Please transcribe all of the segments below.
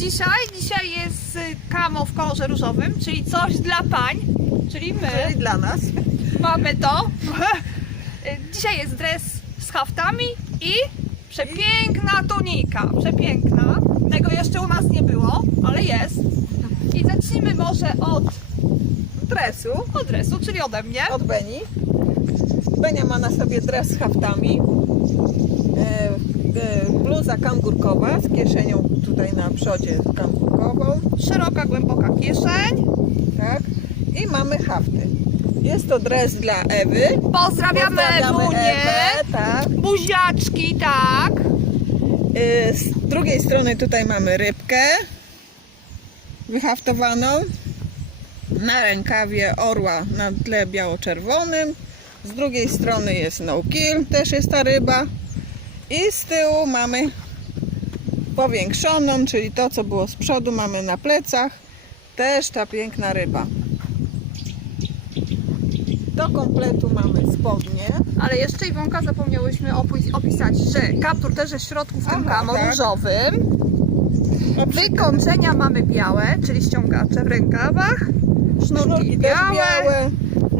dzisiaj? Dzisiaj jest kamo w kolorze różowym, czyli coś dla pań, czyli my Czyli dla nas. mamy to. Dzisiaj jest dres z haftami i przepiękna tunika, przepiękna. Tego jeszcze u nas nie było, ale jest. I zacznijmy może od, Dresu od dresu, czyli ode mnie. od Beni. Benia ma na sobie dres z haftami. Bluza kangurkowa z kieszenią tutaj na przodzie kangurkową. Szeroka, głęboka kieszeń. Tak. I mamy hafty. Jest to dres dla Ewy. Pozdrawiamy, Ewunię. Ewę, tak. Buziaczki, tak. Y, Z drugiej strony tutaj mamy rybkę wyhaftowaną. Na rękawie orła na tle biało-czerwonym. Z drugiej strony jest no kill, też jest ta ryba. I z tyłu mamy powiększoną, czyli to co było z przodu mamy na plecach. Też ta piękna ryba. Do kompletu mamy spodnie. Ale jeszcze Iwonka zapomniałyśmy opis- opisać, że kaptur też jest w środku w tym Aha, kamo tak. różowym. Wykończenia mamy białe, czyli ściągacze w rękawach. Sznurki Sznurki też białe. białe.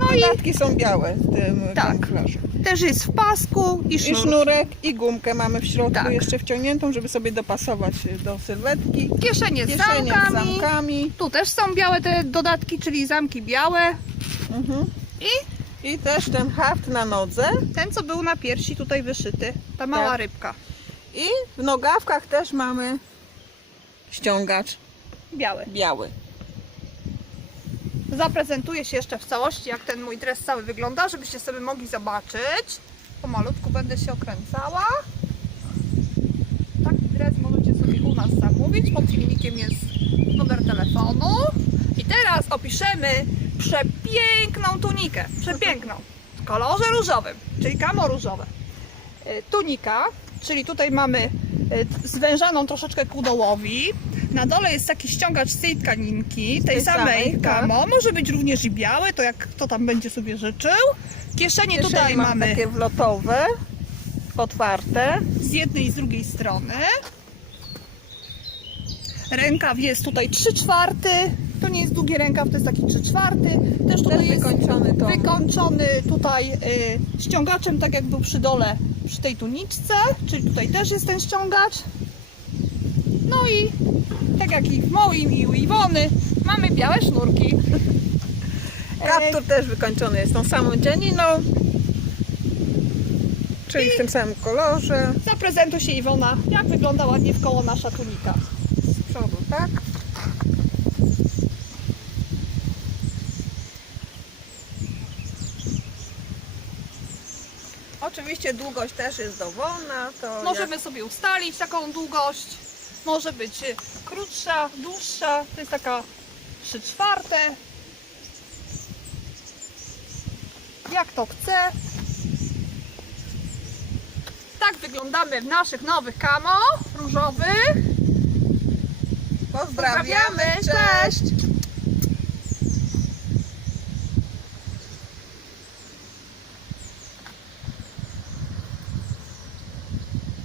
No i Dodatki są białe w tym Tak. kamuflażu. też jest w pasku i I sznur. sznurek, i gumkę mamy w środku Tak. jeszcze wciągniętą, żeby sobie dopasować do sylwetki. Kieszenie z Kieszenie z zamkami. zamkami. Tu też są białe te dodatki, czyli zamki białe. Mhm. I I też ten haft na nodze. ten, co był na piersi tutaj wyszyty. Ta mała Tak. rybka. I w nogawkach też mamy ściągacz Białe. biały. Zaprezentuję się jeszcze w całości, jak ten mój dres cały wygląda, żebyście sobie mogli zobaczyć. Pomalutku będę się okręcała. Taki dres możecie sobie u nas zamówić. Pod filmikiem jest numer telefonu. I teraz opiszemy przepiękną tunikę. Przepiękną. W kolorze różowym, czyli kamo różowe. Y, Tunika, czyli tutaj mamy zwężaną troszeczkę ku dołowi. Na dole jest taki ściągacz z tej tkaninki, tej, Tej samej, samej, tak. kamo. Może być również i biały, to jak kto tam będzie sobie życzył. Kieszenie Kieszenie tutaj mam mamy takie wlotowe, otwarte. z jednej i z drugiej strony. Rękaw jest tutaj 3 czwarty. To nie jest długi rękaw, to jest taki 3 czwarty. Też tutaj Też jest wykończony to. wykończony tutaj y, ściągaczem, tak jak był przy dole przy tej tuniczce, czyli tutaj też jest ten ściągacz. No i tak jak i w moim i u Iwony mamy białe sznurki. Kaptur też wykończony jest tą samą dzianiną. Czyli w tym samym kolorze. Zaprezentuj się Iwona, jak wygląda ładnie w koło nasza tunika. Z przodu, tak? Oczywiście długość też jest dowolna. To Możemy sobie ustalić taką długość. Może być y, krótsza, dłuższa. To jest taka 3 czwarte. Jak to chce. Tak wyglądamy w naszych nowych kamo różowych. jak... Pozdrawiamy, cześć!